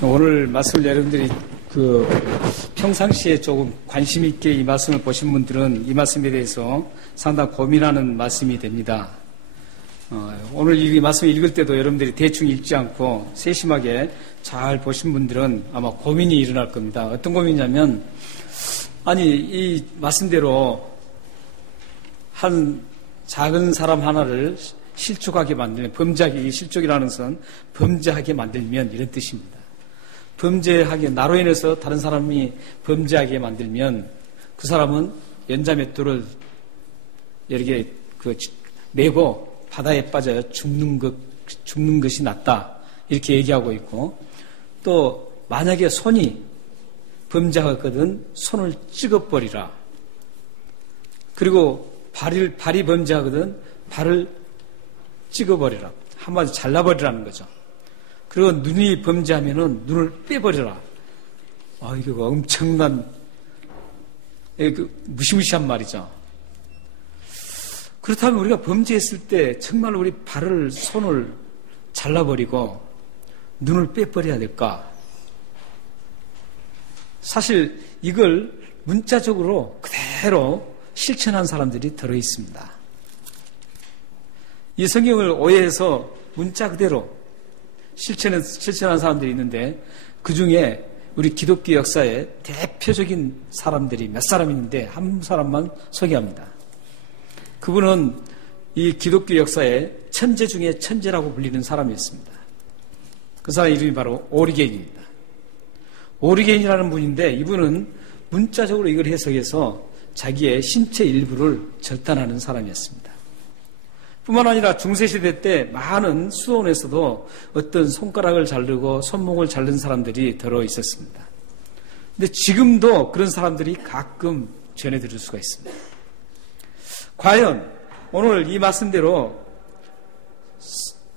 오늘 말씀을 여러분들이 평상시에 조금 관심 있게 이 말씀을 보신 분들은 이 말씀에 대해서 상당히 고민하는 말씀이 됩니다. 오늘 이 말씀을 읽을 때도 여러분들이 대충 읽지 않고 세심하게 잘 보신 분들은 아마 고민이 일어날 겁니다. 어떤 고민이냐면, 이 말씀대로 한 작은 사람 하나를 실족하게 만들면, 범죄하게, 실족이라는 것은 범죄하게 만들면 이런 뜻입니다. 범죄하게, 나로 인해서 다른 사람이 범죄하게 만들면 그 사람은 연자맷돌을 이렇게 메고 바다에 빠져 죽는 것이 낫다. 이렇게 얘기하고 있고, 또 만약에 손이 범죄하거든 손을 찍어버리라. 그리고 발이 범죄하거든 발을 찍어버리라. 한마디로 잘라버리라는 거죠. 그리고 눈이 범죄하면은 눈을 빼버려라. 이거 엄청난, 무시무시한 말이죠. 그렇다면 우리가 범죄했을 때 정말 우리 손을 잘라버리고 눈을 빼버려야 될까? 사실 이걸 문자적으로 그대로 실천한 사람들이 들어있습니다. 이 성경을 오해해서 문자 그대로 실천한 사람들이 있는데, 그 중에 우리 기독교 역사에 대표적인 사람들이 몇 사람 있는데 한 사람만 소개합니다. 그분은 이 기독교 역사의 천재 중에 천재라고 불리는 사람이었습니다. 그 사람 이름이 바로 오리겐입니다. 오리겐이라는 분인데, 이분은 문자적으로 이걸 해석해서 자기의 신체 일부를 절단하는 사람이었습니다. 뿐만 아니라 중세시대 때 많은 수원에서도 어떤 손가락을 자르고 손목을 자른 사람들이 들어 있었습니다. 근데 지금도 그런 사람들이 가끔 전해 들을 수가 있습니다. 과연 오늘 이 말씀대로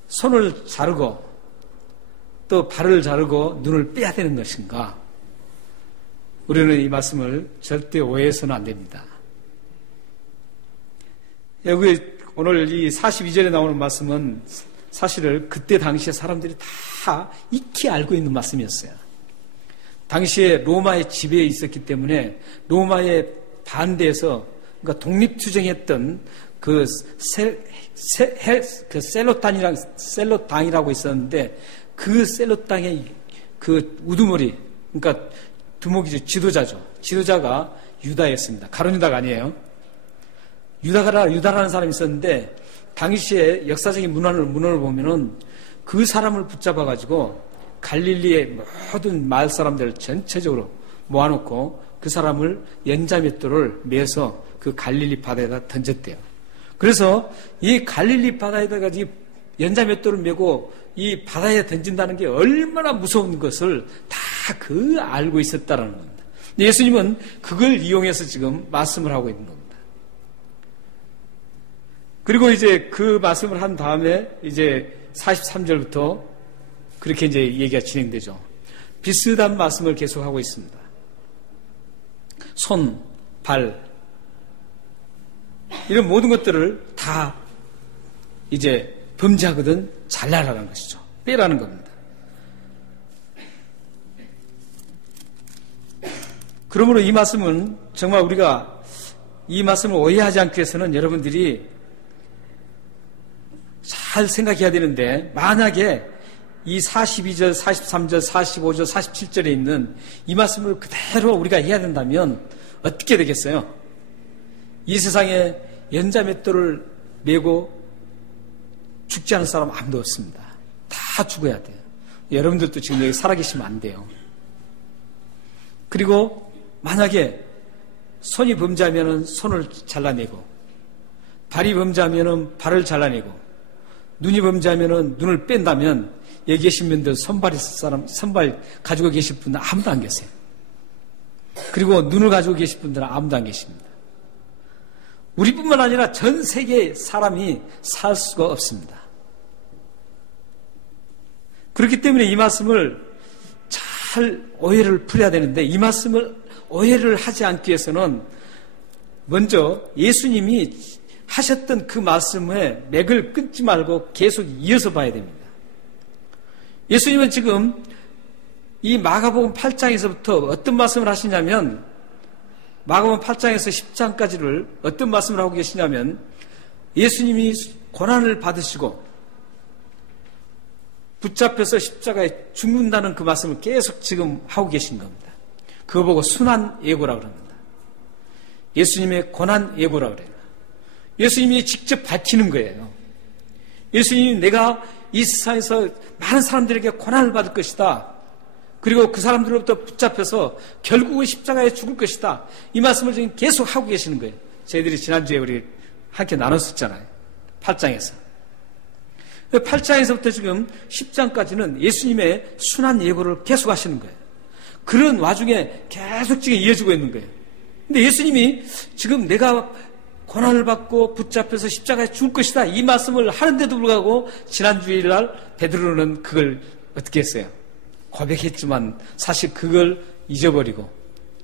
손을 자르고 또 발을 자르고 눈을 빼야 되는 것인가? 우리는 이 말씀을 절대 오해해서는 안 됩니다. 여기 오늘 이 42절에 나오는 말씀은 사실을 그때 당시에 사람들이 다 익히 알고 있는 말씀이었어요. 당시에 로마의 지배에 있었기 때문에 로마에 반대해서, 그러니까 독립투쟁했던 그 셀로당이라고 있었는데, 그 셀로당의 그 우두머리, 그러니까 두목이죠. 지도자가 유다였습니다. 가룟 유다가 아니에요. 유다라는 사람이 있었는데, 당시에 역사적인 문헌을 보면은 그 사람을 붙잡아가지고 갈릴리의 모든 마을 사람들을 전체적으로 모아놓고 그 사람을 연자맷돌을 메서 그 갈릴리 바다에다 던졌대요. 그래서 이 갈릴리 바다에다가 이 연자맷돌을 메고 이 바다에 던진다는 게 얼마나 무서운 것을 다 알고 있었다라는 겁니다. 예수님은 그걸 이용해서 지금 말씀을 하고 있는 겁니다. 그리고 이제 그 말씀을 한 다음에 이제 43절부터 그렇게 이제 얘기가 진행되죠. 비슷한 말씀을 계속하고 있습니다. 손, 발, 이런 모든 것들을 다 이제 범죄하거든 잘라라는 것이죠. 빼라는 겁니다. 그러므로 이 말씀은 정말 우리가 이 말씀을 오해하지 않기 위해서는 여러분들이 잘 생각해야 되는데, 만약에 이 42절, 43절, 45절, 47절에 있는 이 말씀을 그대로 우리가 해야 된다면 어떻게 되겠어요? 이 세상에 연자맷돌을 메고 죽지 않은 사람 아무도 없습니다. 다 죽어야 돼요. 여러분들도 지금 여기 살아계시면 안 돼요. 그리고 만약에 손이 범죄하면 손을 잘라내고, 발이 범죄하면 발을 잘라내고, 눈이 범죄하면 눈을 뺀다면, 여기 계신 분들 선발 가지고 계실 분들 아무도 안 계세요. 그리고 눈을 가지고 계신 분들은 아무도 안 계십니다. 우리뿐만 아니라 전 세계 사람이 살 수가 없습니다. 그렇기 때문에 이 말씀을 잘 오해를 풀어야 되는데, 이 말씀을 오해를 하지 않기 위해서는 먼저 예수님이 하셨던 그 말씀의 맥을 끊지 말고 계속 이어서 봐야 됩니다. 예수님은 지금 이 마가복음 8장에서부터 어떤 말씀을 하시냐면, 마가복음 8장에서 10장까지를 어떤 말씀을 하고 계시냐면, 예수님이 고난을 받으시고 붙잡혀서 십자가에 죽는다는 그 말씀을 계속 지금 하고 계신 겁니다. 그거 보고 순환 예고라고 그럽니다. 예수님의 고난 예고라고 그래요. 예수님이 직접 밝히는 거예요. 예수님이 내가 이 세상에서 많은 사람들에게 고난을 받을 것이다. 그리고 그 사람들로부터 붙잡혀서 결국은 십자가에 죽을 것이다. 이 말씀을 지금 계속 하고 계시는 거예요. 저희들이 지난주에 우리 함께 나눴었잖아요. 8장에서. 8장에서부터 지금 10장까지는 예수님의 순환 예고를 계속 하시는 거예요. 그런 와중에 계속 지금 이어지고 있는 거예요. 근데 예수님이 지금 내가 고난을 받고 붙잡혀서 십자가에 죽을 것이다. 이 말씀을 하는데도 불구하고 지난주일날 베드로는 그걸 어떻게 했어요? 고백했지만 사실 그걸 잊어버리고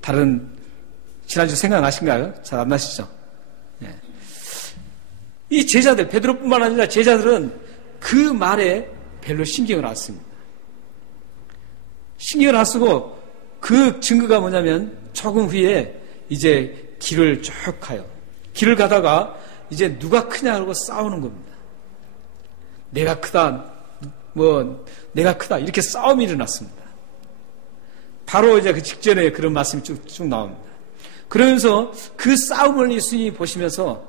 다른 지난주 생각나신가요? 잘 안 나시죠? 네. 이 제자들, 베드로뿐만 아니라 제자들은 그 말에 별로 신경을 안 씁니다. 신경을 안 쓰고 그 증거가 뭐냐면 조금 후에 이제 길을 쭉 가요. 길을 가다가 이제 누가 크냐고 싸우는 겁니다. 내가 크다, 내가 크다 이렇게 싸움이 일어났습니다. 바로 이제 그 직전에 그런 말씀이 쭉 나옵니다. 그러면서 그 싸움을 예수님이 보시면서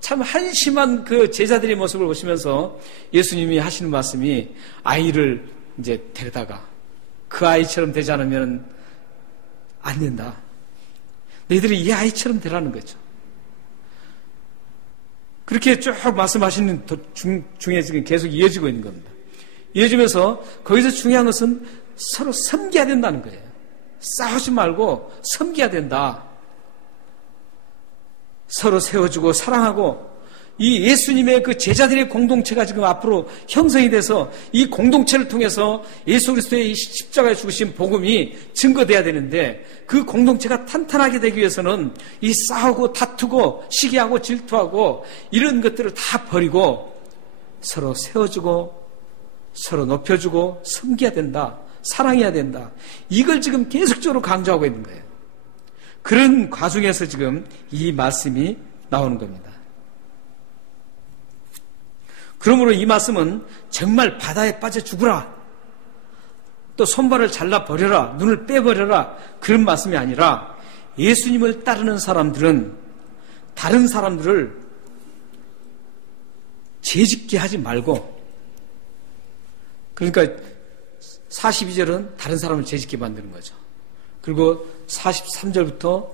참 한심한 그 제자들의 모습을 보시면서 예수님이 하시는 말씀이 아이를 이제 데려다가 그 아이처럼 되지 않으면 안 된다. 너희들이 이 아이처럼 되라는 거죠. 그렇게 쭉 말씀하시는 중에 지금 계속 이어지고 있는 겁니다. 이어지면서 거기서 중요한 것은 서로 섬겨야 된다는 거예요. 싸우지 말고 섬겨야 된다. 서로 세워주고 사랑하고 이 예수님의 그 제자들의 공동체가 지금 앞으로 형성이 돼서 이 공동체를 통해서 예수 그리스도의 이 십자가에 죽으신 복음이 증거돼야 되는데 그 공동체가 탄탄하게 되기 위해서는 이 싸우고 다투고 시기하고 질투하고 이런 것들을 다 버리고 서로 세워주고 서로 높여주고 섬겨야 된다. 사랑해야 된다. 이걸 지금 계속적으로 강조하고 있는 거예요. 그런 과정에서 지금 이 말씀이 나오는 겁니다. 그러므로 이 말씀은 정말 바다에 빠져 죽으라. 또 손발을 잘라버려라. 눈을 빼버려라. 그런 말씀이 아니라 예수님을 따르는 사람들은 다른 사람들을 죄짓게 하지 말고 그러니까 42절은 다른 사람을 죄짓게 만드는 거죠. 그리고 43절부터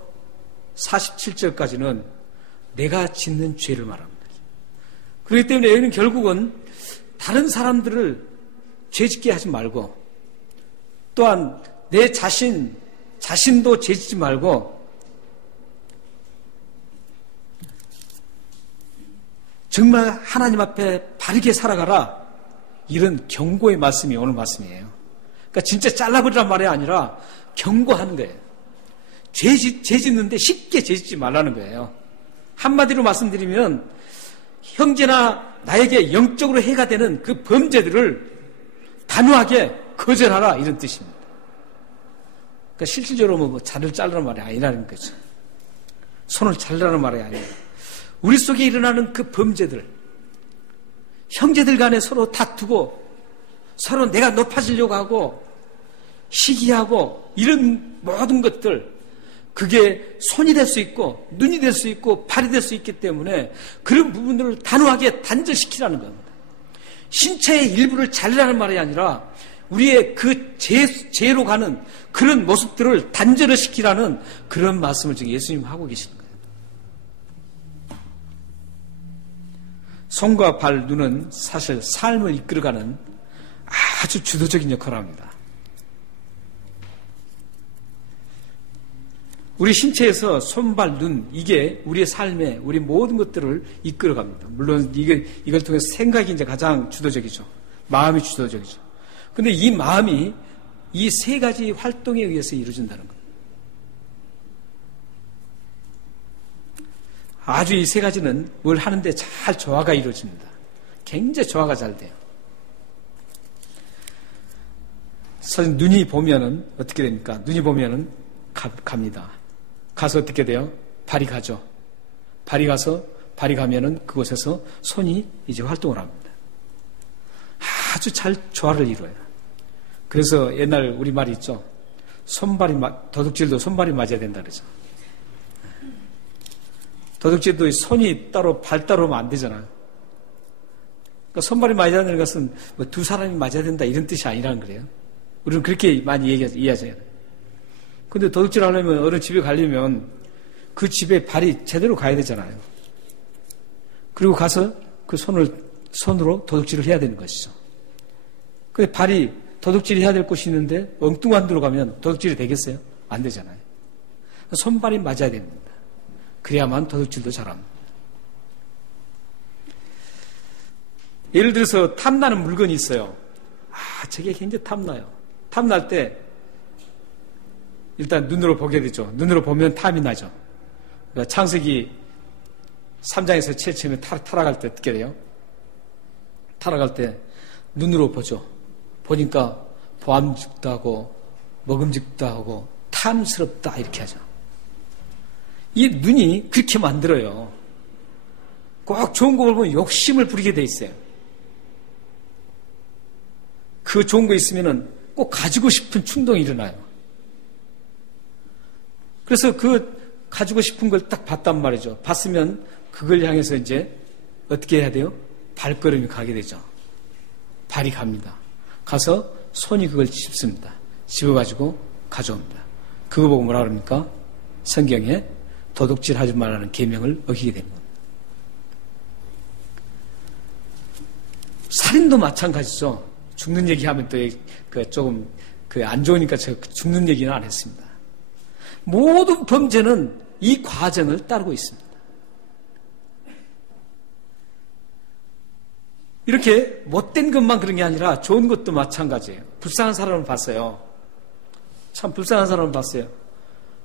47절까지는 내가 짓는 죄를 말합니다. 그렇기 때문에 여기는 결국은 다른 사람들을 죄짓게 하지 말고 또한 내 자신도 죄짓지 말고 정말 하나님 앞에 바르게 살아가라. 이런 경고의 말씀이 오늘 말씀이에요. 그러니까 진짜 잘라버리란 말이 아니라 경고하는 거예요. 죄 짓는데 쉽게 죄 짓지 말라는 거예요. 한마디로 말씀드리면 형제나 나에게 영적으로 해가 되는 그 범죄들을 단호하게 거절하라 이런 뜻입니다. 그러니까 실질적으로 뭐 자를 자르라는 말이 아니라는 거죠. 손을 자르라는 말이 아니에요. 우리 속에 일어나는 그 범죄들, 형제들 간에 서로 다투고 서로 내가 높아지려고 하고 시기하고 이런 모든 것들 그게 손이 될 수 있고 눈이 될 수 있고 발이 될 수 있기 때문에 그런 부분들을 단호하게 단절시키라는 겁니다. 신체의 일부를 자르라는 말이 아니라 우리의 그 죄로 가는 그런 모습들을 단절을 시키라는 그런 말씀을 지금 예수님 하고 계시는 거예요. 손과 발, 눈은 사실 삶을 이끌어가는 아주 주도적인 역할을 합니다. 우리 신체에서 손, 발, 눈 이게 우리의 삶에 우리 모든 것들을 이끌어갑니다. 물론 이걸 통해서 생각이 이제 가장 주도적이죠. 마음이 주도적이죠. 그런데 이 마음이 이 세 가지 활동에 의해서 이루어진다는 겁니다. 아주 이 세 가지는 뭘 하는데 잘 조화가 이루어집니다. 굉장히 조화가 잘 돼요. 사실 눈이 보면은 어떻게 됩니까? 눈이 보면은 갑니다. 가서 어떻게 돼요? 발이 가죠. 발이 가면은 그곳에서 손이 이제 활동을 합니다. 아주 잘 조화를 이루어요. 그래서 옛날 우리말이 있죠. 도둑질도 손발이 맞아야 된다 그러죠. 도둑질도 손이 따로 발 따로 하면 안 되잖아요. 그러니까 손발이 맞아야 되는 것은 뭐 두 사람이 맞아야 된다 이런 뜻이 아니라는 거예요. 우리는 그렇게 많이 이해하잖아요. 근데 도둑질 하려면 어느 집에 가려면 그 집에 발이 제대로 가야 되잖아요. 그리고 가서 그 손으로 도둑질을 해야 되는 것이죠. 근데 발이 도둑질을 해야 될 곳이 있는데 엉뚱한 데로 가면 도둑질이 되겠어요? 안 되잖아요. 손발이 맞아야 됩니다. 그래야만 도둑질도 잘합니다. 예를 들어서 탐나는 물건이 있어요. 저게 굉장히 탐나요. 탐날 때 일단 눈으로 보게 되죠. 눈으로 보면 탐이 나죠. 그러니까 창세기 3장에서 제일 처음에 타락할 때 어떻게 돼요? 타락할 때 눈으로 보죠. 보니까 보암직도 하고 먹음직도 하고 탐스럽다 이렇게 하죠. 이 눈이 그렇게 만들어요. 꼭 좋은 거 보면 욕심을 부리게 돼 있어요. 그 좋은 거 있으면은 꼭 가지고 싶은 충동이 일어나요. 그래서 그 가지고 싶은 걸 딱 봤단 말이죠. 봤으면 그걸 향해서 이제 어떻게 해야 돼요? 발걸음이 가게 되죠. 발이 갑니다. 가서 손이 그걸 짚습니다. 집어가지고 가져옵니다. 그거 보고 뭐라 그럽니까? 성경에 도둑질 하지 말라는 계명을 어기게 되는 겁니다. 살인도 마찬가지죠. 죽는 얘기하면 또 조금 안 좋으니까 제가 죽는 얘기는 안 했습니다. 모든 범죄는 이 과정을 따르고 있습니다. 이렇게 못된 것만 그런 게 아니라 좋은 것도 마찬가지예요. 불쌍한 사람을 봤어요. 참 불쌍한 사람을 봤어요.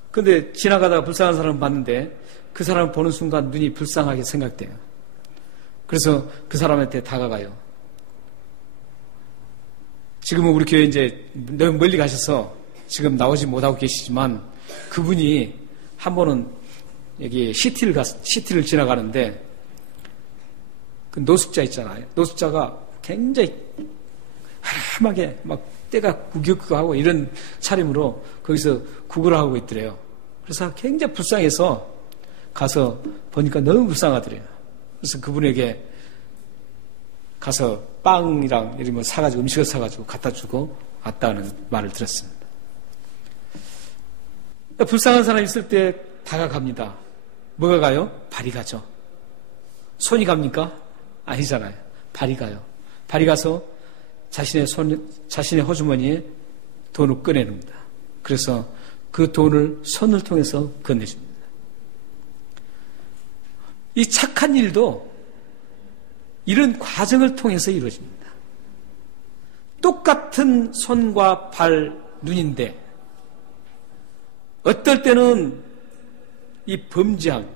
근데 지나가다가 불쌍한 사람을 봤는데 그 사람을 보는 순간 눈이 불쌍하게 생각돼요. 그래서 그 사람한테 다가가요. 지금은 우리 교회 이제 너무 멀리 가셔서 지금 나오지 못하고 계시지만 그분이 한 번은 여기 시티를 지나가는데 그 노숙자 있잖아요. 노숙자가 굉장히 하람하게 막 때가 구격하고 이런 차림으로 거기서 구걸을 하고 있더래요. 그래서 굉장히 불쌍해서 가서 보니까 너무 불쌍하더래요. 그래서 그분에게 가서 빵이랑 이런 거 사가지고 음식을 사가지고 갖다 주고 왔다는 말을 들었습니다. 불쌍한 사람이 있을 때 다가갑니다. 뭐가 가요? 발이 가죠. 손이 갑니까? 아니잖아요. 발이 가요. 발이 가서 자신의 호주머니에 돈을 꺼내놓습니다. 그래서 그 돈을 손을 통해서 건네줍니다. 이 착한 일도 이런 과정을 통해서 이루어집니다. 똑같은 손과 발, 눈인데 어떨 때는 이 범죄함,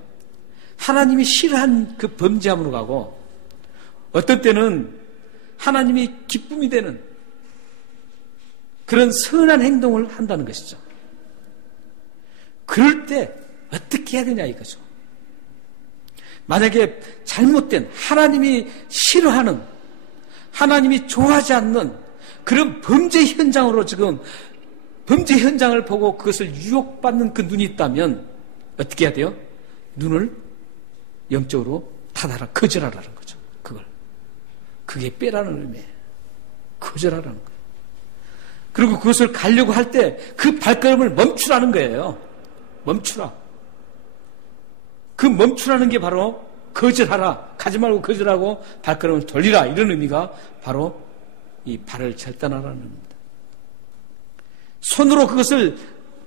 하나님이 싫어한 그 범죄함으로 가고 어떨 때는 하나님이 기쁨이 되는 그런 선한 행동을 한다는 것이죠. 그럴 때 어떻게 해야 되냐 이거죠. 만약에 잘못된 하나님이 싫어하는 하나님이 좋아하지 않는 그런 범죄 현장으로 지금 범죄 현장을 보고 그것을 유혹받는 그 눈이 있다면 어떻게 해야 돼요? 눈을 영적으로 닫아라, 거절하라는 거죠. 그게 빼라는 의미예요. 거절하라는 거예요. 그리고 그것을 가려고 할 때 그 발걸음을 멈추라는 거예요. 멈추라. 그 멈추라는 게 바로 거절하라. 가지 말고 거절하고 발걸음을 돌리라. 이런 의미가 바로 이 발을 절단하라는 의미입니다. 손으로 그것을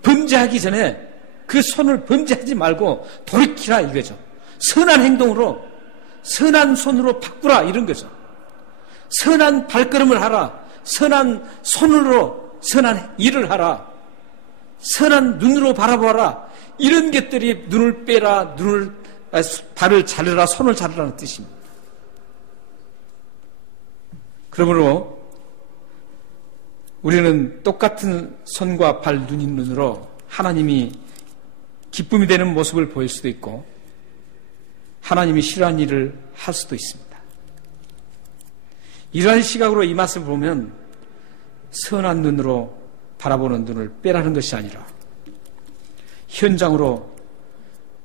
범죄하기 전에 그 손을 범죄하지 말고 돌이키라 이거죠. 선한 행동으로 선한 손으로 바꾸라 이런 거죠. 선한 발걸음을 하라. 선한 손으로 선한 일을 하라. 선한 눈으로 바라보라. 이런 것들이 눈을 빼라, 발을 자르라, 손을 자르라는 뜻입니다. 그러므로 우리는 똑같은 손과 발, 눈인 눈으로 하나님이 기쁨이 되는 모습을 보일 수도 있고 하나님이 싫어하는 일을 할 수도 있습니다. 이러한 시각으로 이 말씀을 보면 선한 눈으로 바라보는 눈을 빼라는 것이 아니라 현장으로,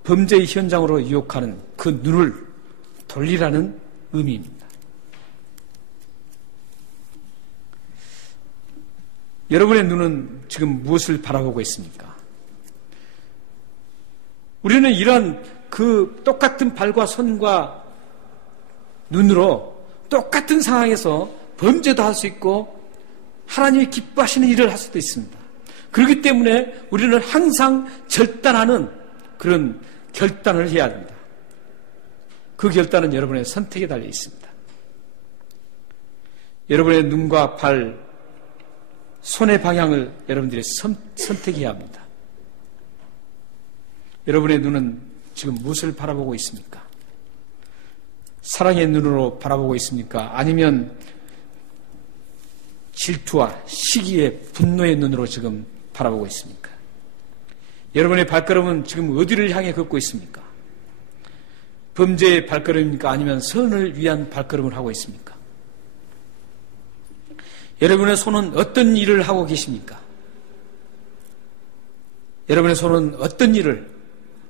범죄의 현장으로 유혹하는 그 눈을 돌리라는 의미입니다. 여러분의 눈은 지금 무엇을 바라보고 있습니까? 우리는 이런 그 똑같은 발과 손과 눈으로 똑같은 상황에서 범죄도 할 수 있고 하나님이 기뻐하시는 일을 할 수도 있습니다. 그렇기 때문에 우리는 항상 결단하는 그런 결단을 해야 합니다. 그 결단은 여러분의 선택에 달려 있습니다. 여러분의 눈과 발, 손의 방향을 여러분들이 선택해야 합니다. 여러분의 눈은 지금 무엇을 바라보고 있습니까? 사랑의 눈으로 바라보고 있습니까? 아니면 질투와 시기의 분노의 눈으로 지금 바라보고 있습니까? 여러분의 발걸음은 지금 어디를 향해 걷고 있습니까? 범죄의 발걸음입니까? 아니면 선을 위한 발걸음을 하고 있습니까? 여러분의 손은 어떤 일을 하고 계십니까? 여러분의 손은 어떤 일을,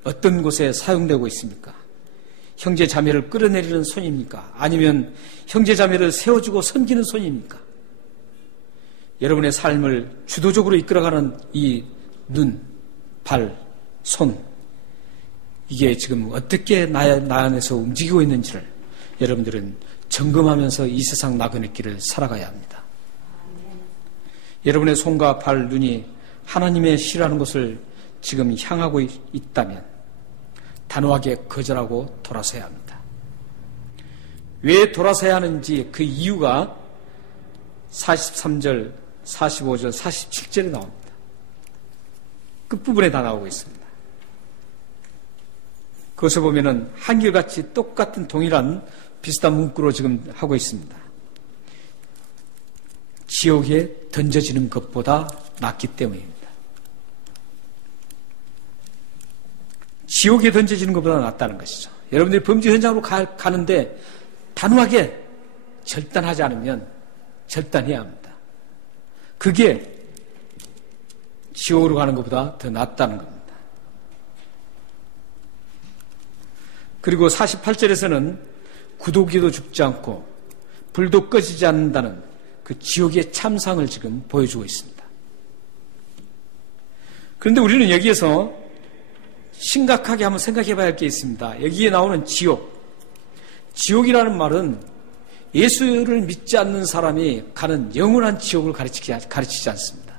어떤 곳에 사용되고 있습니까? 형제 자매를 끌어내리는 손입니까? 아니면 형제 자매를 세워주고 섬기는 손입니까? 여러분의 삶을 주도적으로 이끌어가는 이 눈, 발, 손, 이게 지금 어떻게 나 안에서 움직이고 있는지를 여러분들은 점검하면서 이 세상 나그네 길을 살아가야 합니다. 여러분의 손과 발, 눈이 하나님의 싫어하는 것을 지금 향하고 있다면 단호하게 거절하고 돌아서야 합니다. 왜 돌아서야 하는지 그 이유가 43절, 45절, 47절에 나옵니다. 끝부분에 다 나오고 있습니다. 그것을 보면은 한결같이 똑같은 동일한 비슷한 문구로 지금 하고 있습니다. 지옥에 던져지는 것보다 낫기 때문입니다. 지옥에 던져지는 것보다 낫다는 것이죠. 여러분들이 범죄 현장으로 가는데 단호하게 절단하지 않으면 절단해야 합니다. 그게 지옥으로 가는 것보다 더 낫다는 겁니다. 그리고 48절에서는 구더기도 죽지 않고 불도 꺼지지 않는다는 그 지옥의 참상을 지금 보여주고 있습니다. 그런데 우리는 여기에서 심각하게 한번 생각해 봐야 할 게 있습니다. 여기에 나오는 지옥. 지옥이라는 말은 예수를 믿지 않는 사람이 가는 영원한 지옥을 가르치지 않습니다.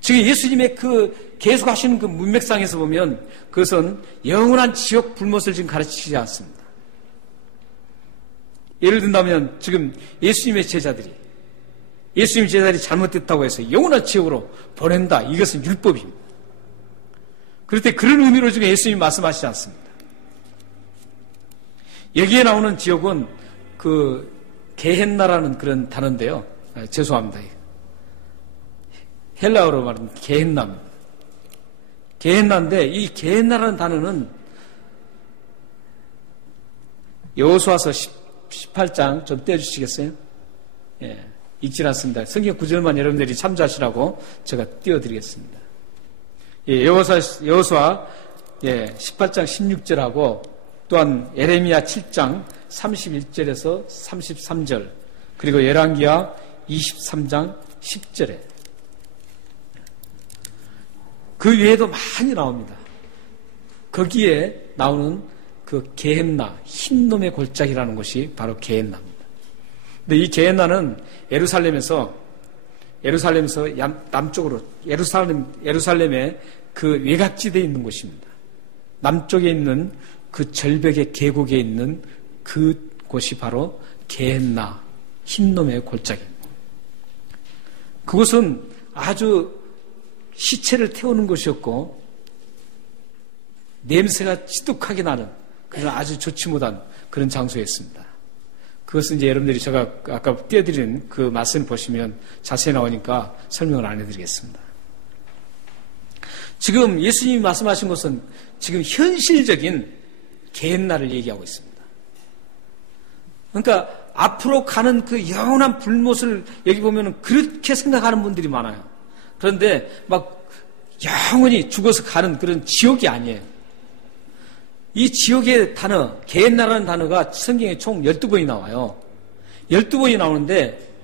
지금 예수님의 그 계속 하시는 그 문맥상에서 보면 그것은 영원한 지옥 불못을 지금 가르치지 않습니다. 예를 든다면 지금 예수님의 제자들이 잘못됐다고 해서 영원한 지옥으로 보낸다. 이것은 율법입니다. 그럴 때 그런 의미로 지금 예수님이 말씀하시지 않습니다. 여기에 나오는 지옥은 그 게헨나라는 그런 단어인데요. 죄송합니다. 헬라어로 말하면 게헨나입니다. 게헨나인데 이 게헨나라는 단어는 여호수아서 18장 좀 떼어주시겠어요? 예, 읽지 않습니다. 성경 구절만 여러분들이 참조하시라고 제가 띄워드리겠습니다. 예, 여호수아 18장 16절하고 또한 에레미야 7장 31절에서 33절 그리고 열왕기하 23장 10절에 그 외에도 많이 나옵니다. 거기에 나오는 그 게헨나, 흰놈의 골짜기라는 것이 바로 게헨나입니다. 근데 이 게헨나는 예루살렘에서 남쪽으로 예루살렘의 그 외곽지대에 있는 곳입니다. 남쪽에 있는 그 절벽의 계곡에 있는 그 곳이 바로 게헨나, 흰놈의 골짜기입니다. 그곳은 아주 시체를 태우는 곳이었고 냄새가 지독하게 나는 그런 아주 좋지 못한 그런 장소였습니다. 그것은 이제 여러분들이 제가 아까 띄워드린 그 말씀을 보시면 자세히 나오니까 설명을 안 해드리겠습니다. 지금 예수님이 말씀하신 것은 지금 현실적인 개인날을 얘기하고 있습니다. 그러니까 앞으로 가는 그 영원한 불못을 여기 보면 그렇게 생각하는 분들이 많아요. 그런데 막 영원히 죽어서 가는 그런 지옥이 아니에요. 이 지옥의 단어, 개인나라는 단어가 성경에 총 12번이 나와요. 12번이 나오는데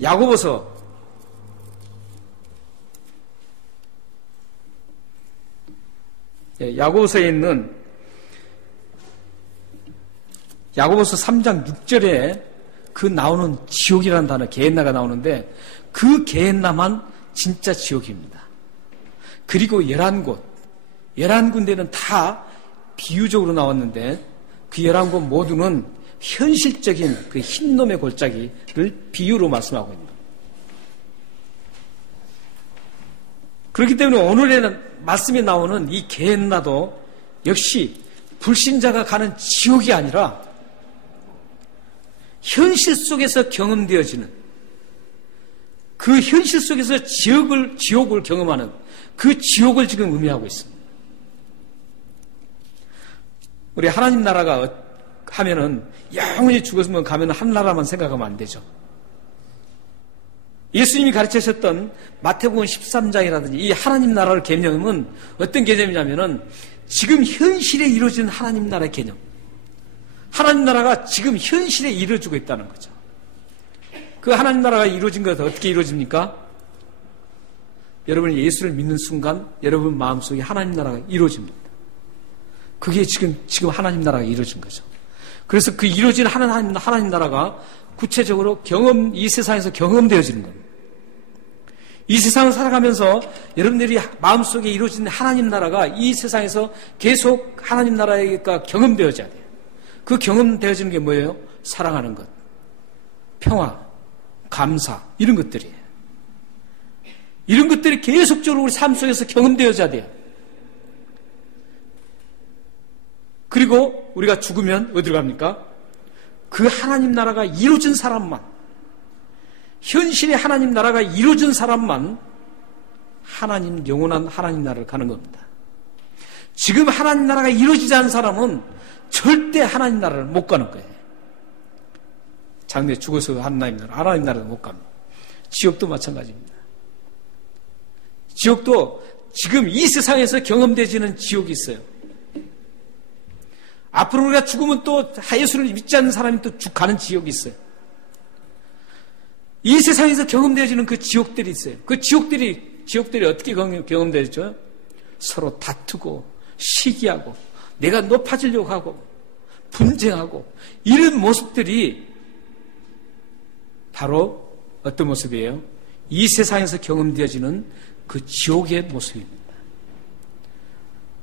야고보서 야고보서에 있는 야고보서 3장 6절에 그 나오는 지옥이라는 단어, 게헨나가 나오는데 그 게헨나만 진짜 지옥입니다. 그리고 11곳, 11군데는 다 비유적으로 나왔는데 그 11곳 모두는 현실적인 그 흰놈의 골짜기를 비유로 말씀하고 있는 겁니다. 그렇기 때문에 오늘에는 말씀에 나오는 이 게헨나도 역시 불신자가 가는 지옥이 아니라 현실 속에서 경험되어지는 그 현실 속에서 지옥을 경험하는 그 지옥을 지금 의미하고 있습니다. 우리 하나님 나라가 하면은 영원히 죽었으면 가면 한 나라만 생각하면 안 되죠. 예수님이 가르치셨던 마태복음 13장이라든지 이 하나님 나라의 개념은 어떤 개념이냐면은 지금 현실에 이루어지는 하나님 나라의 개념. 하나님 나라가 지금 현실에 이루어지고 있다는 거죠. 그 하나님 나라가 이루어진 것은 어떻게 이루어집니까? 여러분이 예수를 믿는 순간 여러분 마음속에 하나님 나라가 이루어집니다. 그게 지금 하나님 나라가 이루어진 거죠. 그래서 그 이루어진 하나님 나라가 구체적으로 이 세상에서 경험되어지는 겁니다. 이 세상을 살아가면서 여러분들이 마음속에 이루어진 하나님 나라가 이 세상에서 계속 하나님 나라가 경험되어져야 돼요. 그 경험되어지는 게 뭐예요? 사랑하는 것, 평화, 감사, 이런 것들이에요. 이런 것들이 계속적으로 우리 삶 속에서 경험되어져야 돼요. 그리고 우리가 죽으면 어디로 갑니까? 그 하나님 나라가 이루어진 사람만, 현실의 하나님 나라가 이루어진 사람만 영원한 하나님 나라를 가는 겁니다. 지금 하나님 나라가 이루어지지 않은 사람은 절대 하나님 나라를 못 가는 거예요. 장래 죽어서 하나님 나라도 못 갑니다. 지옥도 마찬가지입니다. 지옥도 지금 이 세상에서 경험되지는 지옥이 있어요. 앞으로 우리가 죽으면 또 예수를 믿지 않는 사람이 또 가는 지옥이 있어요. 이 세상에서 경험되어지는 그 지옥들이 있어요. 그 지옥들이 어떻게 경험되죠? 서로 다투고 시기하고 내가 높아지려고 하고 분쟁하고 이런 모습들이 바로 어떤 모습이에요? 이 세상에서 경험되어지는 그 지옥의 모습입니다.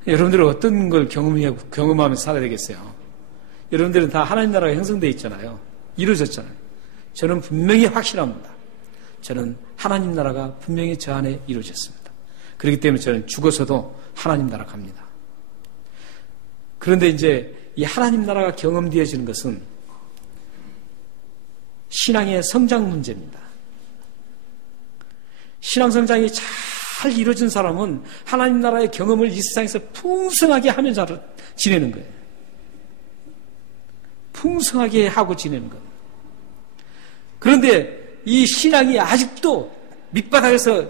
여러분들은 어떤 걸 경험하면서 살아야 되겠어요? 여러분들은 다 하나님 나라가 형성되어 있잖아요. 이루어졌잖아요. 저는 분명히 확실합니다. 저는 하나님 나라가 분명히 저 안에 이루어졌습니다. 그렇기 때문에 저는 죽어서도 하나님 나라 갑니다. 그런데 이제 이 하나님 나라가 경험되어지는 것은 신앙의 성장 문제입니다. 신앙 성장이 잘 이루어진 사람은 하나님 나라의 경험을 이 세상에서 풍성하게 하면서 지내는 거예요. 풍성하게 하고 지내는 거예요. 그런데 이 신앙이 아직도 밑바닥에서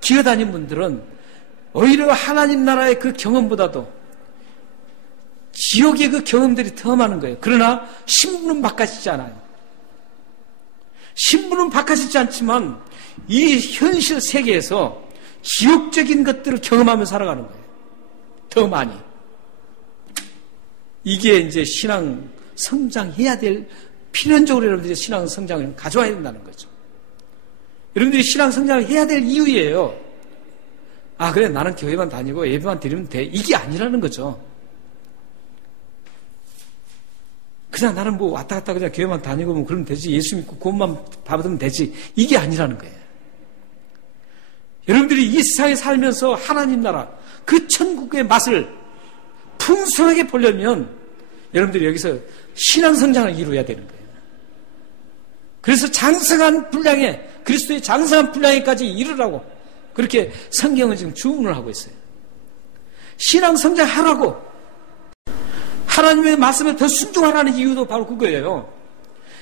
기어다니는 분들은 오히려 하나님 나라의 그 경험보다도 지옥의 그 경험들이 더 많은 거예요. 그러나 신분은 바꿔지지 않아요. 신분은 바꿔지지 않지만 이 현실 세계에서 지옥적인 것들을 경험하며 살아가는 거예요. 더 많이. 이게 이제 신앙 성장해야 될, 필연적으로 여러분들이 신앙 성장을 가져와야 된다는 거죠. 여러분들이 신앙 성장을 해야 될 이유예요. 아, 그래, 나는 교회만 다니고 예배만 드리면 돼. 이게 아니라는 거죠. 그냥 나는 뭐 왔다 갔다 그냥 교회만 다니고 뭐 그러면 되지. 예수 믿고 구원만 받으면 되지. 이게 아니라는 거예요. 여러분들이 이 세상에 살면서 하나님 나라, 그 천국의 맛을 풍성하게 보려면 여러분들이 여기서 신앙 성장을 이루어야 되는 거예요. 그래서 장성한 분량에, 그리스도의 장성한 분량에까지 이르라고 그렇게 성경은 지금 주문을 하고 있어요. 신앙 성장하라고. 하나님의 말씀에 더 순종하라는 이유도 바로 그거예요.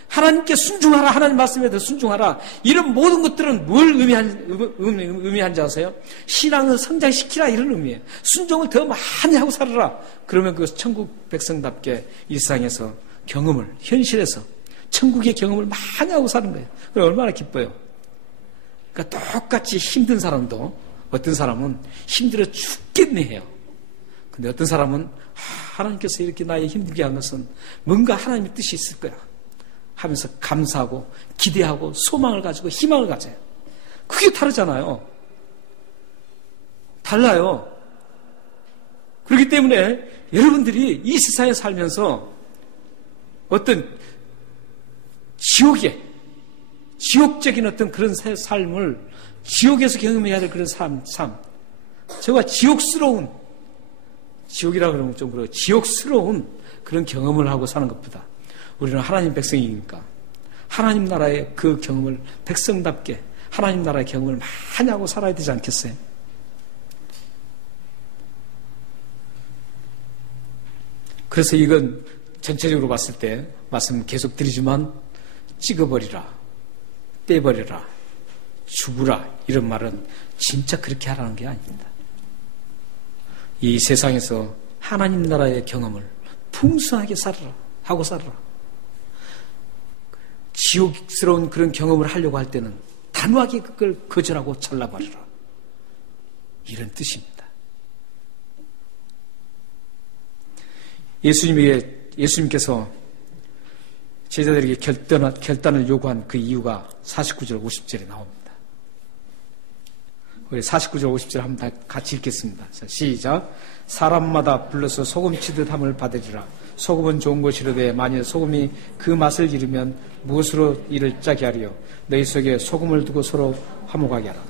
하나님께 순종하라, 하나님 말씀에 더 순종하라. 이런 모든 것들은 뭘 의미한지 아세요? 신앙을 성장시키라, 이런 의미예요. 순종을 더 많이 하고 살아라. 그러면 그 천국 백성답게 일상에서 경험을, 현실에서 천국의 경험을 많이 하고 사는 거예요. 그럼 얼마나 기뻐요. 그러니까 똑같이 힘든 사람도 어떤 사람은 힘들어 죽겠네 해요. 근데 어떤 사람은 하나님께서 이렇게 나의 힘들게 한 것은 뭔가 하나님의 뜻이 있을 거야 하면서 감사하고 기대하고 소망을 가지고 희망을 가져요. 그게 다르잖아요. 달라요. 그렇기 때문에 여러분들이 이 세상에 살면서 어떤 지옥적인 어떤 그런 삶을 지옥에서 경험해야 될 그런 삶, 저와 지옥스러운, 지옥이라 그러면 좀 그렇고 지옥스러운 그런 경험을 하고 사는 것보다 우리는 하나님 백성이니까 하나님 나라의 그 경험을 백성답게 하나님 나라의 경험을 많이 하고 살아야 되지 않겠어요? 그래서 이건 전체적으로 봤을 때 말씀 계속 드리지만 찍어버리라, 떼버리라, 죽으라 이런 말은 진짜 그렇게 하라는 게 아닙니다. 이 세상에서 하나님 나라의 경험을 풍성하게 살아라 하고 살아라. 지옥스러운 그런 경험을 하려고 할 때는 단호하게 그걸 거절하고 잘라버리라. 이런 뜻입니다. 예수님께서 제자들에게 결단을 요구한 그 이유가 49절, 50절에 나옵니다. 우리 49절, 50절 한번 같이 읽겠습니다. 자, 시작. 사람마다 불러서 소금 치듯 함을 받으리라. 소금은 좋은 것이로되 만일 소금이 그 맛을 잃으면 무엇으로 이를 짜게 하리요. 너희 속에 소금을 두고 서로 화목하게 하라.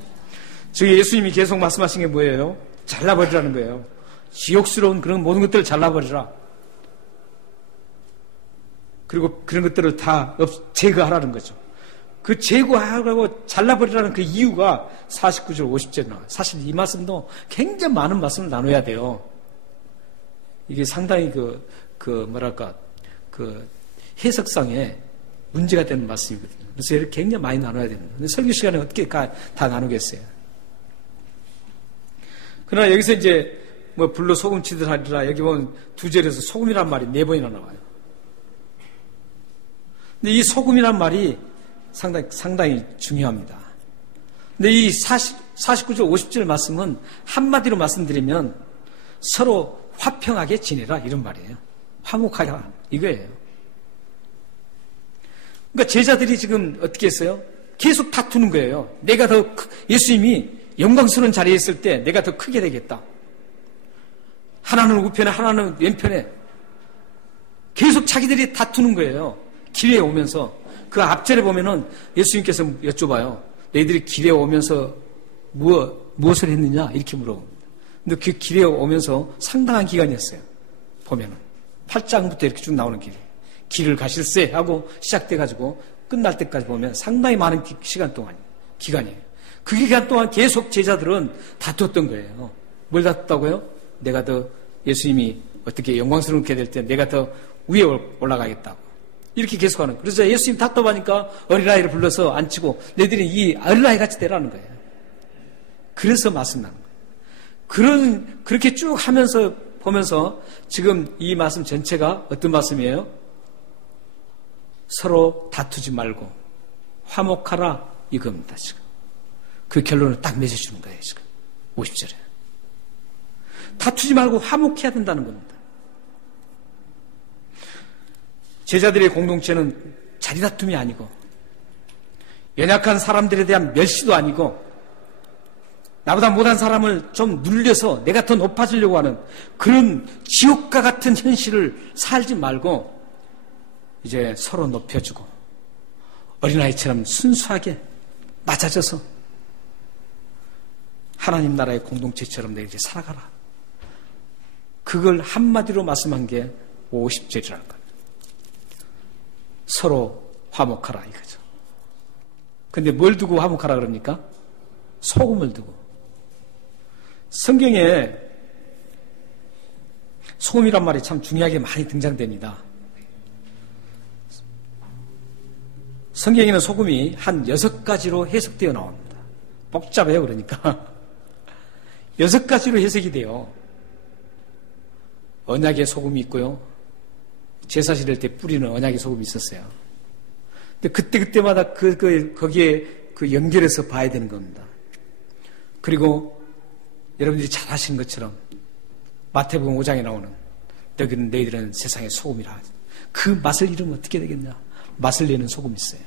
즉 예수님이 계속 말씀하신 게 뭐예요? 잘라버리라는 거예요. 지옥스러운 그런 모든 것들을 잘라버리라. 그리고 그런 것들을 다 제거하라는 거죠. 그 제거하라고 잘라버리라는 그 이유가 49절 50절에 나와요. 사실 이 말씀도 굉장히 많은 말씀을 나눠야 돼요. 이게 상당히 해석상에 문제가 되는 말씀이거든요. 그래서 이렇게 굉장히 많이 나눠야 됩니다. 근데 설교 시간에 어떻게 다 나누겠어요? 그러나 여기서 이제 불로 소금 치듯 하리라, 여기 보면 2절에서 소금이란 말이 4번이나 나와요. 근데 이 소금이란 말이 상당히 중요합니다. 근데 이 49절 50절 말씀은 한마디로 말씀드리면 서로 화평하게 지내라 이런 말이에요. 화목하라 이거예요. 그러니까 제자들이 지금 어떻게 했어요? 계속 다투는 거예요. 내가 더 예수님이 영광스러운 자리에 있을 때 내가 더 크게 되겠다. 하나는 우편에 하나는 왼편에 계속 자기들이 다투는 거예요. 길에 오면서 그 앞절에 보면은 예수님께서 여쭤봐요. 너희들이 길에 오면서 무엇을 했느냐 이렇게 물어봅니다. 근데 그 길에 오면서 상당한 기간이었어요. 보면은 8장부터 이렇게 쭉 나오는 길을 가실세 하고 시작돼가지고 끝날 때까지 보면 상당히 많은 시간 동안 기간이에요. 그 기간 동안 계속 제자들은 다투었던 거예요. 뭘 다투었다고요? 내가 더 예수님이 어떻게 영광스럽게 될 때 내가 더 위에 올라가겠다고. 이렇게 계속하는 거예요. 그래서 예수님 답답하니까 어린아이를 불러서 앉히고 너희들이 이 어린아이 같이 되라는 거예요. 그래서 말씀 나는 거예요. 그렇게 쭉 하면서 보면서 지금 이 말씀 전체가 어떤 말씀이에요? 서로 다투지 말고 화목하라 이겁니다. 지금 그 결론을 딱 맺어주는 거예요. 지금 50절에 다투지 말고 화목해야 된다는 겁니다. 제자들의 공동체는 자리다툼이 아니고 연약한 사람들에 대한 멸시도 아니고 나보다 못한 사람을 좀 눌려서 내가 더 높아지려고 하는 그런 지옥과 같은 현실을 살지 말고 이제 서로 높여주고 어린아이처럼 순수하게 맞아져서 하나님 나라의 공동체처럼 내 이제 살아가라. 그걸 한마디로 말씀한 게 50절이라는 겁니다. 서로 화목하라 이거죠. 근데 뭘 두고 화목하라 그럽니까? 소금을 두고. 성경에 소금이란 말이 참 중요하게 많이 등장됩니다. 성경에는 소금이 한 6가지로 해석되어 나옵니다. 복잡해요, 그러니까. 6가지로 해석이 돼요. 언약의 소금이 있고요. 제사 지낼 때 뿌리는 언약의 소금이 있었어요. 근데 그때마다 거기에 연결해서 봐야 되는 겁니다. 그리고 여러분들이 잘 아시는 것처럼 마태복음 5장에 나오는 너희들은 세상의 소금이라. 그 맛을 잃으면 어떻게 되겠냐? 맛을 내는 소금이 있어요.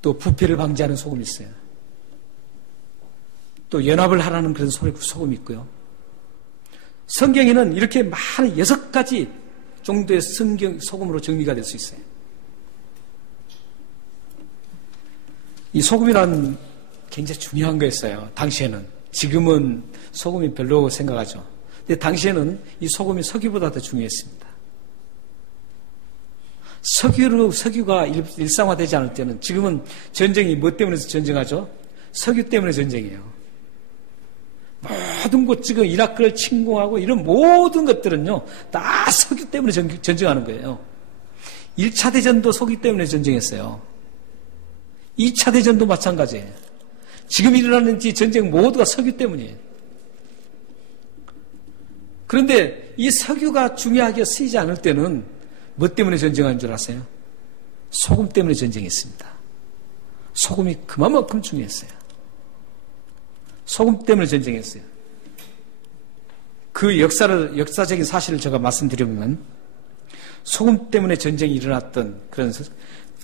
또 부패를 방지하는 소금이 있어요. 또 연합을 하라는 그런 소금이 있고요. 성경에는 이렇게 많은 6가지 정도의 소금으로 정리가 될 수 있어요. 이 소금이란 굉장히 중요한 거였어요. 당시에는. 지금은 소금이 별로 생각하죠. 근데 당시에는 이 소금이 석유보다 더 중요했습니다. 석유가 일상화되지 않을 때는, 지금은 전쟁이 뭐 때문에 전쟁하죠? 석유 때문에 전쟁이에요. 모든 곳 지금 이라크를 침공하고 이런 모든 것들은요, 다 석유 때문에 전쟁하는 거예요. 1차 대전도 석유 때문에 전쟁했어요. 2차 대전도 마찬가지예요. 지금 일어나는 전쟁 모두가 석유 때문이에요. 그런데 이 석유가 중요하게 쓰이지 않을 때는 뭐 때문에 전쟁하는 줄 아세요? 소금 때문에 전쟁했습니다. 소금이 그만큼 중요했어요. 소금 때문에 전쟁했어요. 그 역사적인 사실을 제가 말씀드려보면, 소금 때문에 전쟁이 일어났던 그런,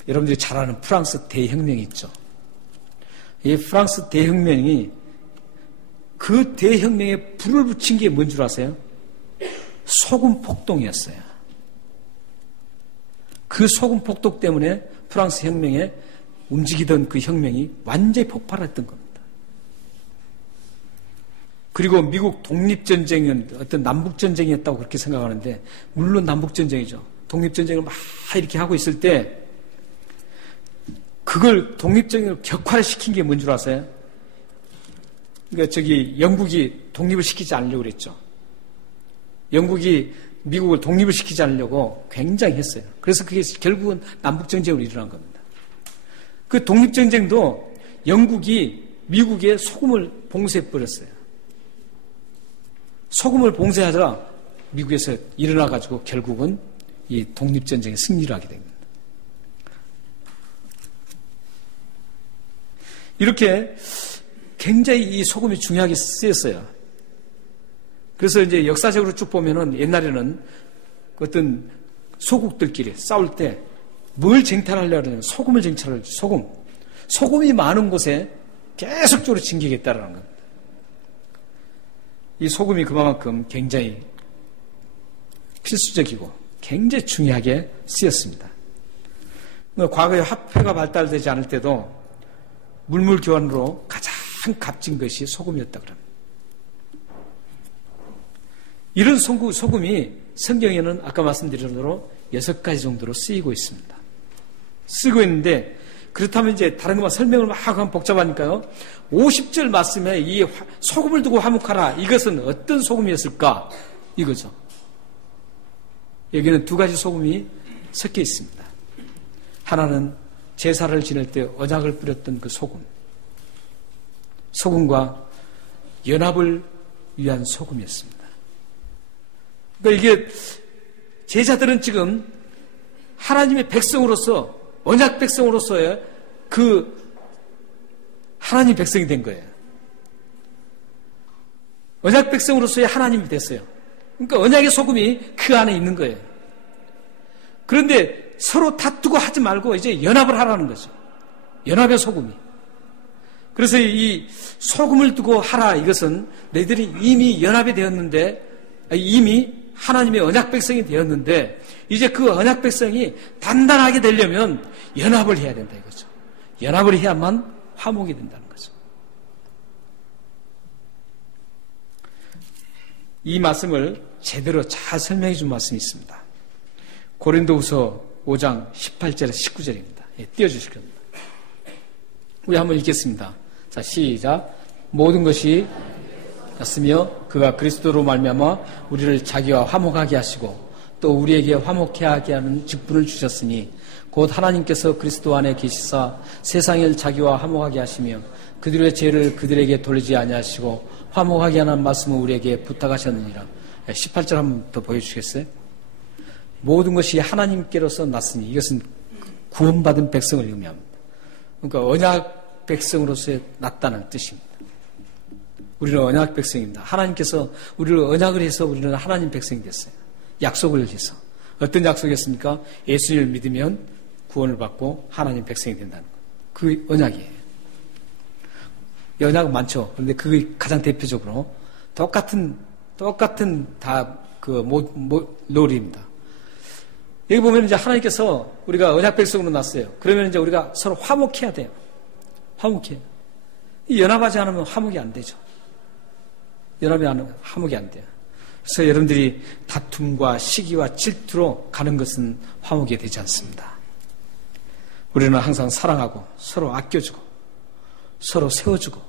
여러분들이 잘 아는 프랑스 대혁명이 있죠. 이 프랑스 대혁명이, 그 대혁명에 불을 붙인 게 뭔 줄 아세요? 소금 폭동이었어요. 그 소금 폭동 때문에 프랑스 혁명에 움직이던 그 혁명이 완전히 폭발했던 겁니다. 그리고 미국 독립전쟁은 어떤 남북전쟁이었다고 그렇게 생각하는데, 물론 남북전쟁이죠. 독립전쟁을 막 이렇게 하고 있을 때, 그걸 독립전쟁을 격화시킨 게 뭔 줄 아세요? 그러니까 영국이 독립을 시키지 않으려고 그랬죠. 영국이 미국을 독립을 시키지 않으려고 굉장히 했어요. 그래서 그게 결국은 남북전쟁으로 일어난 겁니다. 그 독립전쟁도 영국이 미국에 소금을 봉쇄해버렸어요. 소금을 봉쇄하자 미국에서 일어나가지고 결국은 이 독립전쟁에 승리를 하게 됩니다. 이렇게 굉장히 이 소금이 중요하게 쓰였어요. 그래서 이제 역사적으로 쭉 보면은 옛날에는 어떤 소국들끼리 싸울 때 뭘 쟁탈하려고 하냐면 소금을 쟁탈하죠. 소금이 많은 곳에 계속적으로 진격했다라는 겁니다. 이 소금이 그만큼 굉장히 필수적이고 굉장히 중요하게 쓰였습니다. 과거에 화폐가 발달되지 않을 때도 물물 교환으로 가장 값진 것이 소금이었다 그럽니다. 이런 소금이 성경에는 아까 말씀드린 대로 6가지 정도로 쓰이고 있습니다. 쓰고 있는데, 그렇다면 이제 다른 것만 설명을 막 하면 복잡하니까요. 50절 말씀에 이 소금을 두고 화목하라, 이것은 어떤 소금이었을까? 이거죠. 여기는 2가지 소금이 섞여 있습니다. 하나는 제사를 지낼 때 언약을 뿌렸던 그 소금과 연합을 위한 소금이었습니다. 그러니까 이게 제자들은 지금 하나님의 백성으로서, 언약 백성으로서의 그 하나님 백성이 된 거예요. 언약 백성으로서의 하나님이 됐어요. 그러니까 언약의 소금이 그 안에 있는 거예요. 그런데 서로 다투고 하지 말고 이제 연합을 하라는 거죠. 연합의 소금이. 그래서 이 소금을 두고 하라, 이것은 너희들이 이미 연합이 되었는데, 이미 하나님의 언약 백성이 되었는데, 이제 그 언약 백성이 단단하게 되려면 연합을 해야 된다 이거죠. 연합을 해야만 화목이 된다는 거죠. 이 말씀을 제대로 잘 설명해 준 말씀이 있습니다. 고린도후서 5장 18절에서 19절입니다. 예, 띄워주실 겁니다. 우리 한번 읽겠습니다. 자, 시작. 모든 것이 였으며 그가 그리스도로 말미암아 우리를 자기와 화목하게 하시고 또 우리에게 화목해 하게 하는 직분을 주셨으니 곧 하나님께서 그리스도 안에 계시사 세상을 자기와 화목하게 하시며 그들의 죄를 그들에게 돌리지 아니하시고 화목하게 하는 말씀을 우리에게 부탁하셨느니라. 18절 한번 더 보여주시겠어요? 모든 것이 하나님께로서 났으니 이것은 구원받은 백성을 의미합니다. 그러니까 언약 백성으로서 났다는 뜻입니다. 우리는 언약 백성입니다. 하나님께서 우리를 언약을 해서 우리는 하나님 백성이 됐어요. 약속을 해서. 어떤 약속이었습니까? 예수님을 믿으면 구원을 받고 하나님 백성이 된다는 것. 그 언약이에요. 언약은 많죠. 그런데 그게 가장 대표적으로 똑같은 다 롤입니다. 여기 보면 이제 하나님께서 우리가 언약 백성으로 났어요. 그러면 이제 우리가 서로 화목해야 돼요. 화목해요. 연합하지 않으면 화목이 안 되죠. 연합이 안 하면 화목이 안 돼요. 그래서 여러분들이 다툼과 시기와 질투로 가는 것은 화목이 되지 않습니다. 우리는 항상 사랑하고 서로 아껴주고 서로 세워주고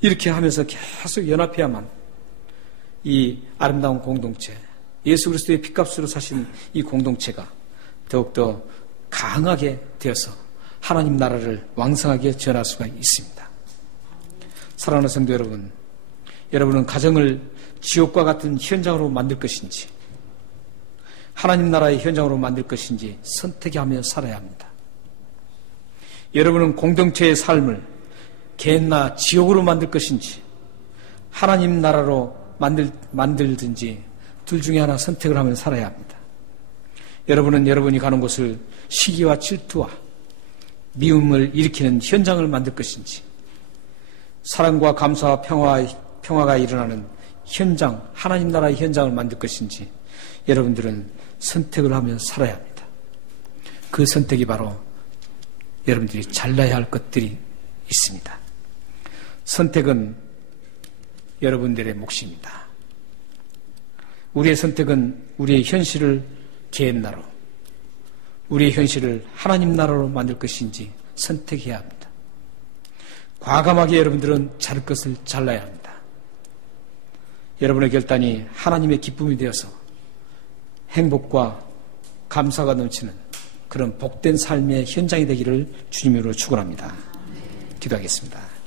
이렇게 하면서 계속 연합해야만 이 아름다운 공동체, 예수 그리스도의 핏값으로 사신 이 공동체가 더욱더 강하게 되어서 하나님 나라를 왕성하게 전할 수가 있습니다. 사랑하는 성도 여러분, 여러분은 가정을 지옥과 같은 현장으로 만들 것인지 하나님 나라의 현장으로 만들 것인지 선택하며 살아야 합니다. 여러분은 공동체의 삶을 개나 지옥으로 만들 것인지 하나님 나라로 만들든지 둘 중에 하나 선택을 하며 살아야 합니다. 여러분은 여러분이 가는 곳을 시기와 질투와 미움을 일으키는 현장을 만들 것인지 사랑과 감사와 평화가 일어나는 현장, 하나님 나라의 현장을 만들 것인지 여러분들은 선택을 하며 살아야 합니다. 그 선택이 바로 여러분들이 잘라야 할 것들이 있습니다. 선택은 여러분들의 몫입니다. 우리의 선택은 우리의 현실을 개인 나라로, 우리의 현실을 하나님 나라로 만들 것인지 선택해야 합니다. 과감하게 여러분들은 자를 것을 잘라야 합니다. 여러분의 결단이 하나님의 기쁨이 되어서 행복과 감사가 넘치는 그런 복된 삶의 현장이 되기를 주님으로 축원합니다. 기도하겠습니다.